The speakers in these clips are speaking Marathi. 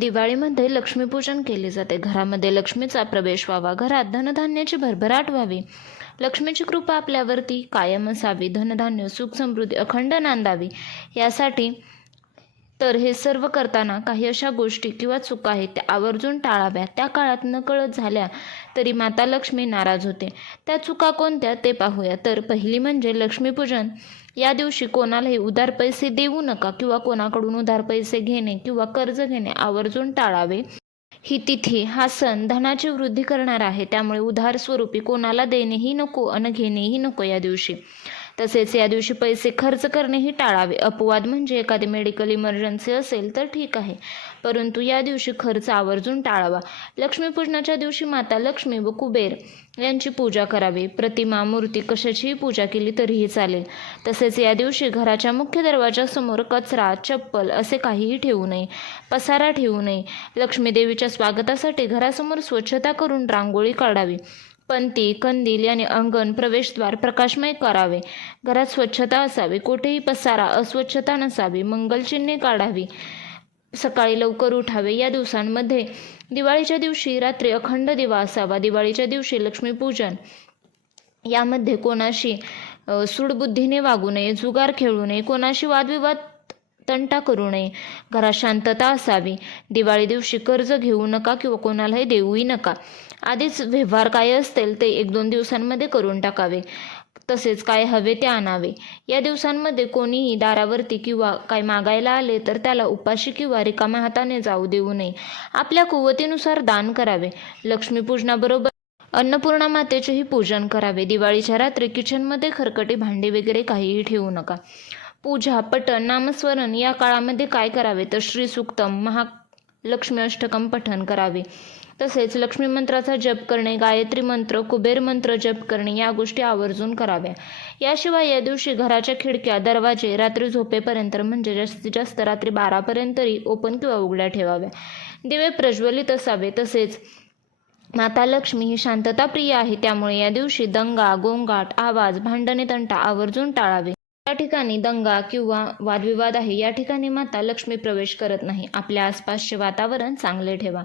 दिवाळीमध्ये लक्ष्मीपूजन केले जाते. घरामध्ये लक्ष्मीचा प्रवेश व्हावा. घरात धनधान्याची भरभराट व्हावी. लक्ष्मीची कृपा आपल्यावरती कायम असावी. धनधान्य सुख समृद्धी अखंड नांदावी. यासाठी तर हे सर्व करताना काही अशा गोष्टी किंवा चुका आहेत त्या आवर्जून टाळाव्या त्या काळात नकळत झाल्या तरी माता लक्ष्मी नाराज होते. त्या चुका कोणत्या ते पाहूया. तर पहिली म्हणजे लक्ष्मीपूजन. या दिवशी कोणालाही उधार पैसे देऊ नका किंवा कोणाकडून उधार पैसे घेणे किंवा कर्ज घेणे आवर्जून टाळावे. ही तिथी हा सण धनाची वृद्धी करणार आहे. त्यामुळे उधार स्वरूपी कोणाला देणेही नको आणि घेणेही नको या दिवशी. तसेच या दिवशी पैसे खर्च करणेही टाळावे. अपवाद म्हणजे एखादी मेडिकल इमर्जन्सी असेल तर ठीक आहे परंतु या दिवशी खर्च आवर्जून टाळावा. लक्ष्मीपूजनाच्या दिवशी माता लक्ष्मी व कुबेर यांची पूजा करावी. प्रतिमा मूर्ती कशाचीही पूजा केली तरीही चालेल. तसेच या दिवशी घराच्या मुख्य दरवाजासमोर कचरा चप्पल असे काहीही ठेवू नये पसारा ठेवू नये. लक्ष्मीदेवीच्या स्वागतासाठी घरासमोर स्वच्छता करून रांगोळी काढावी. पंती कंदील याने अंगण प्रवेशद्वार प्रकाशमय करावे. घरात स्वच्छता असावी. कुठेही पसारा अस्वच्छता नसावी. मंगलचिन्हे काढावी. सकाळी लवकर उठावे. या दिवसांमध्ये दिवाळीच्या दिवशी रात्री अखंड दिवा असावा. दिवाळीच्या दिवशी लक्ष्मीपूजन यामध्ये कोणाशी सूडबुद्धीने वागू नये जुगार खेळू नये कोणाशी वादविवाद तंटा करू नये. घरात शांतता असावी. दिवाळी दिवशी कर्ज घेऊ नका किंवा कोणालाही देऊही नका. आधीच व्यवहार काय असतील ते एक दोन दिवसांमध्ये करून टाकावे. तसेच काय हवे ते आणावे. या दिवसांमध्ये कोणीही दारावरती किंवा काय मागायला आले तर त्याला उपाशी किंवा रिकाम्या हाताने जाऊ देऊ नये. आपल्या कुवतीनुसार दान करावे. लक्ष्मीपूजनाबरोबर अन्नपूर्णा मातेचेही पूजन करावे. दिवाळीच्या रात्री किचनमध्ये खरकटी भांडी वगैरे काहीही ठेवू नका. पूजा पठण नामस्मरण या काळामध्ये काय करावे? तर श्री सुक्तम महालक्ष्मी अष्टकम पठण करावे. तसेच लक्ष्मी मंत्राचा जप करणे गायत्री मंत्र कुबेर मंत्र जप करणे या गोष्टी आवर्जून कराव्या. याशिवाय या दिवशी घराच्या खिडक्या दरवाजे रात्री झोपेपर्यंत म्हणजे जास्तीत जास्त रात्री बारापर्यंतही ओपन किंवा उघड्या ठेवाव्या. दिवे प्रज्वलित असावे. तसेच माता लक्ष्मी ही शांतताप्रिय आहे. त्यामुळे या दिवशी दंगा गोंगाट आवाज भांडणे तंटा आवर्जून टाळावे. या ठिकाणी दंगा किंवा वादविवाद आहे. या ठिकाणी माता लक्ष्मी प्रवेश करत नाही. आपल्या आसपासचे वातावरण चांगले ठेवा.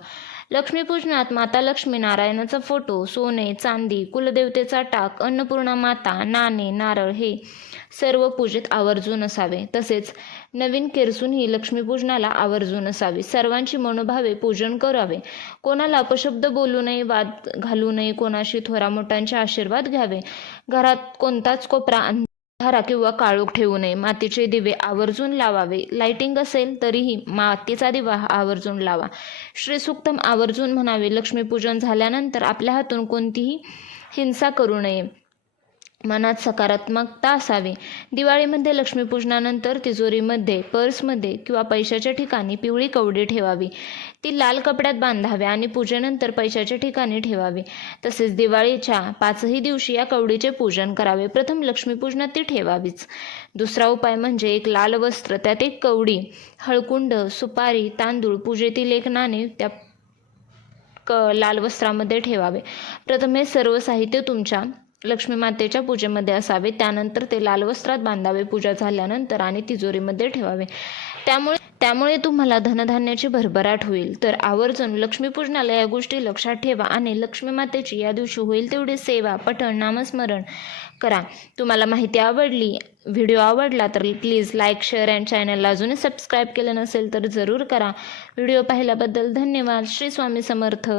लक्ष्मीपूजनात माता लक्ष्मी नारायणाचा फोटो सोने चांदी कुलदेवतेचा टाक अन्नपूर्णा माता नाणे नारळ हे सर्व पूजेत आवर्जून असावे. तसेच नवीन केरसून ही लक्ष्मीपूजनाला आवर्जून असावी. सर्वांची मनोभावे पूजन करावे. कोणाला अपशब्द बोलू नये वाद घालू नये कोणाशी थोरा मोठ्यांचे आशीर्वाद घ्यावे. घरात कोणताच कोपरा अंधारा किंवा काळोख ठेवू नये. मातीचे दिवे आवर्जून लावावे. लाइटिंग असेल तरीही मातीचा दिवा आवर्जून लावा. श्रीसुक्तम आवर्जून म्हणावे. लक्ष्मीपूजन झाल्यानंतर आपल्या हातून कोणतीही हिंसा करू नये. मनात सकारात्मकता असावी. दिवाळीमध्ये लक्ष्मीपूजनानंतर तिजोरीमध्ये पर्समध्ये किंवा पैशाच्या ठिकाणी पिवळी कवडी ठेवावी. ती लाल कपड्यात बांधावी आणि पूजेनंतर पैशाच्या ठिकाणी ठेवावी. तसेच दिवाळीच्या पाचही दिवशी या कवडीचे पूजन करावे. प्रथम लक्ष्मीपूजनात ती ठेवावीच. दुसरा उपाय म्हणजे एक लाल वस्त्र त्यात एक कवडी हळकुंड सुपारी तांदूळ पूजेतील एक नाणे त्या क लाल वस्त्रामध्ये ठेवावे. प्रथम हे सर्व साहित्य तुमच्या लक्ष्मी मातेच्या पूजेमध्ये असावे. त्यानंतर ते लाल वस्त्रात बांधावे पूजा झाल्यानंतर आणि तिजोरीमध्ये ठेवावे. त्यामुळे त्यामुळे तुम्हाला धनधान्याची भरभराट होईल. तर आवर्जून लक्ष्मीपूजनाला या गोष्टी लक्षात ठेवा आणि लक्ष्मी मातेची या दिवशी होईल तेवढी सेवा पठण नामस्मरण करा. तुम्हाला माहिती आवडली व्हिडिओ आवडला तर प्लीज लाईक शेअर अँड चॅनलला अजूनही सबस्क्राईब केलं नसेल तर जरूर करा. व्हिडिओ पाहिल्याबद्दल धन्यवाद. श्री स्वामी समर्थ.